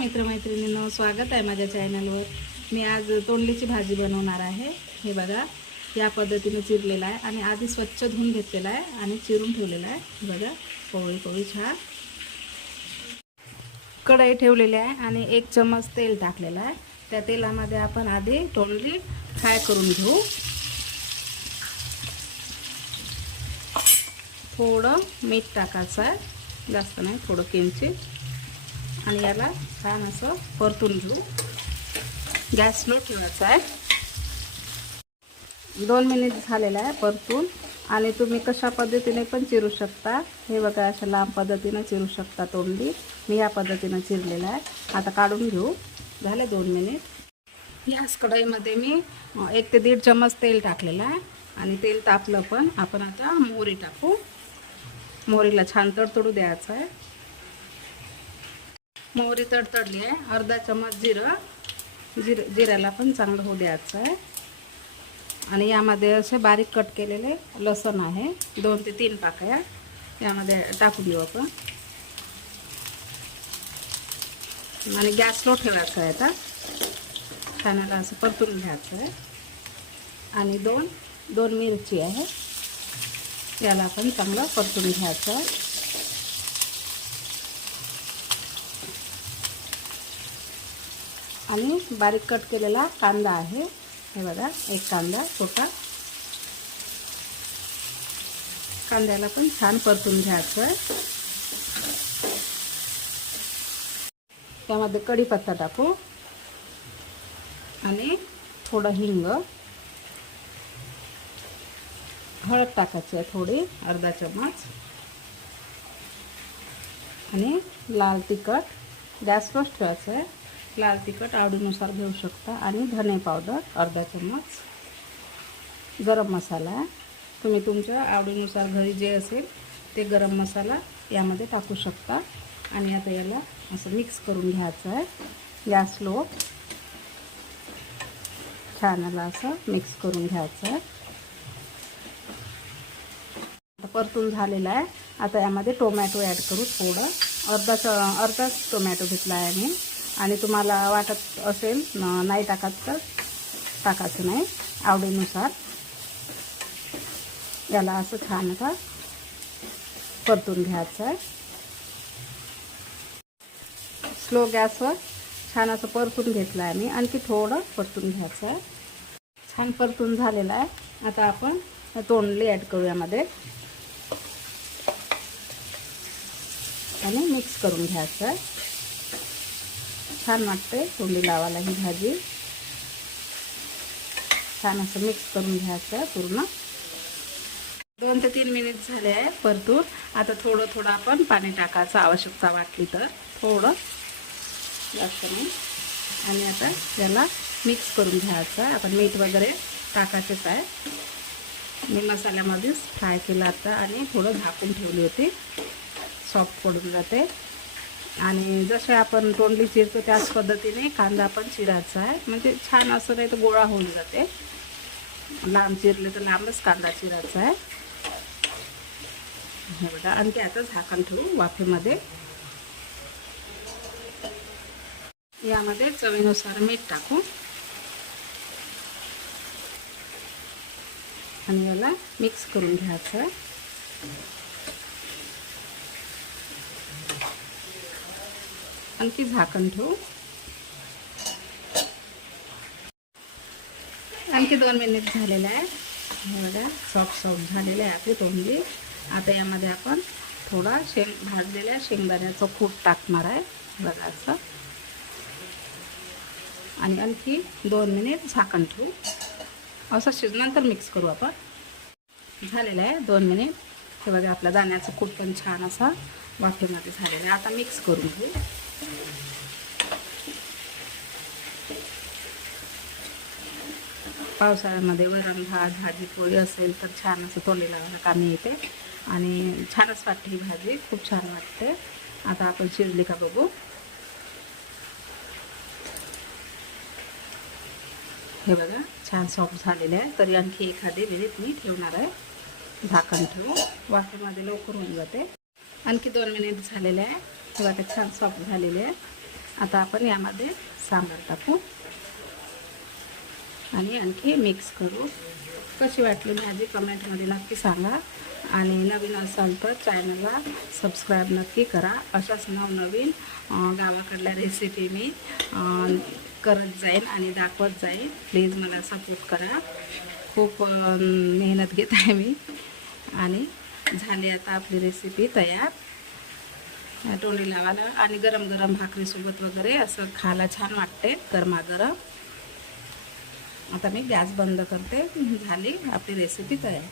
मित्रमैत्रिणींनो स्वागत आहे माझ्या चॅनलवर मी आज तोंडलीची भाजी बनवणार आहे. हे बघा या पद्धतीने चिरलेलं आहे आणि आधी स्वच्छ धुवून घेतलेला आहे आणि चिरून ठेवलेला आहे. बघा पोळी पोळी छान. कढई ठेवलेली आहे आणि एक चमच तेल टाकलेलं आहे. त्या तेलामध्ये आपण आधी तोंडली फ्राय करून घेऊ. थोडं मीठ टाकायचं आहे. जास्त नाही थोडं किंचित. आणि याला छान असं परतून घेऊ. गॅस स्लो ठेवायचा आहे. दोन मिनिट झालेलं आहे परतून. आणि तुम्ही कशा पद्धतीने पण चिरू शकता. हे बघा अशा लांब पद्धतीनं चिरू शकता तोंडी. मी या पद्धतीनं चिरलेलं आहे. आता काढून घेऊ. झाले दोन मिनिट. याच कढईमध्ये मी एक ते दीड चमच तेल टाकलेलं आहे. आणि तेल तापलं पण आपण आता मोहरी टाकू. मोहरीला छान तडतडू द्यायचं आहे. मोहरी तडतडली आहे. अर्धा चमच जिरं. जिर जिऱ्याला पण चांगलं होऊ द्यायचं आहे. आणि यामध्ये असे बारीक कट केलेले लसण आहे. दोन ते तीन पाकळ्या यामध्ये टाकून देऊ आपण. आणि गॅस लो ठेवायचा आहे आता. खाण्याला असं परतून घ्यायचं आहे. आणि दोन दोन मिरची आहे. याला आपण चांगलं परतून घ्यायचं आहे. आणि बारीक कट केलेला कांदा आहे. हे बघा एक कांदा छोटा. कांद्याला पण छान परतून घ्यायचं आहे. त्यामध्ये कढीपत्ता टाकू. आणि थोडं हिंग. हळद टाकायची आहे थोडी अर्धा चम्मच. आणि लाल तिखट. गॅसवरच ठेवायचं आहे. लाल तिखट आवडीनुसार घेऊ शकता. आणि धने पावडर अर्धा चम्मच. गरम मसाला. तुम्ही तुमच्या आवडीनुसार घरी जे असेल ते गरम मसाला यामध्ये टाकू शकता. आणि आता याला असं मिक्स करून घ्यायचं आहे. Gas low. छान याला असं मिक्स करून घ्यायचं आहे. आता परतून झालेला आहे. आता यामध्ये टोमॅटो ॲड करू थोडं. अर्धा अर्धाच टोमॅटो घेतला आहे मी. आणि तुम्हाला वाटत असेल नाही टाकत तर टाकायचं नाही आवडीनुसार. याला असं छान आता परतून घ्यायचं आहे. स्लो गॅसवर छान असं परतून घेतलं आहे मी. आणखी थोडं परतून घ्यायचं आहे. छान परतून झालेलं आहे. आता आपण तोंडली ॲड करू यामध्ये आणि मिक्स करून घ्यायचं आहे. छान वाटते तोंडी लावायला ही भाजी. छान असं मिक्स करून घ्यायचं आहे पूर्ण. दोन ते तीन मिनिट झाले आहे परतून. आता थोडं थोडं आपण पाणी टाकायचं आवश्यकता वाटली तर. थोडं. जास्त नाही. आणि आता याला मिक्स करून घ्यायचं आहे. आपण मीठ वगैरे टाकायचंच आहे. मी मसाल्यामध्येच फ्राय केला आता आणि थोडं झाकून ठेवली होती. सॉफ्ट पडून जाते. आणि जसे आपण तोंडली चिरतो त्याच पद्धतीने कांदा पण चिरायचा आहे. म्हणजे छान असं नाही तर गोळा होऊन जाते. लांब चिरले तर लांबच कांदा चिरायचा आहे. हे बघा आणखी आता झाकण ठेवू वाफेमध्ये. यामध्ये चवीनुसार मीठ टाकू. आणि याला मिक्स करून घ्यायचं आहे. आणखी झाकण ठेवू. आणखी दोन मिनिट झालेलं आहे हे बघा सॉफ्ट सॉफ्ट झालेलं आहे आपली तोंडी. आता यामध्ये आपण थोडा शेंग भाजलेल्या शेंगदाण्याचं कूट टाकणार आहे. बघा असं. आणि आणखी दोन मिनिट झाकण ठेवू. असं शिज नंतर मिक्स करू आपण. झालेलं आहे दोन मिनिट. हे बघा आपल्या दाण्याचं कूट पण छान असा वाफेमध्ये झालेलं आहे. आता मिक्स करून घेऊ. पावसाळ्यामध्ये वरण भात भाजी पोळी असेल तर छान असं तोंडी लावायला कामी येते. आणि छानच वाटते ही भाजी खूप छान वाटते. आता आपण शिजली का बघू? हे बघा छान सॉफ्ट झालेले आहे. तरी आणखी एखादी मिनिट मी ठेवणार आहे. झाकण ठेवू वाफेमध्ये लवकर होऊन जाते. आणखी दोन मिनिट झालेले आहे. हे बघा छान सॉफ्ट झालेले आहे. आता आपण यामध्ये सांबार टाकू. आणि आणखी मिक्स करू. कशी वाटली माझी कमेंटमध्ये नक्की सांगा. आणि नवीन असाल तर चॅनलला सबस्क्राईब नक्की करा. अशाच नवनवीन गावाकडल्या रेसिपी मी करत जाईन आणि दाखवत जाईन. प्लीज मला सपोर्ट करा. खूप मेहनत घेत आहे मी. आणि झाली आता आपली रेसिपी तयार. तोंडी लावायला आणि गरम गरम भाकरीसोबत वगैरे असं खायला छान वाटते. गरमागरम. आता मी गॅस बंद करते. झाली आपली रेसिपी तयार.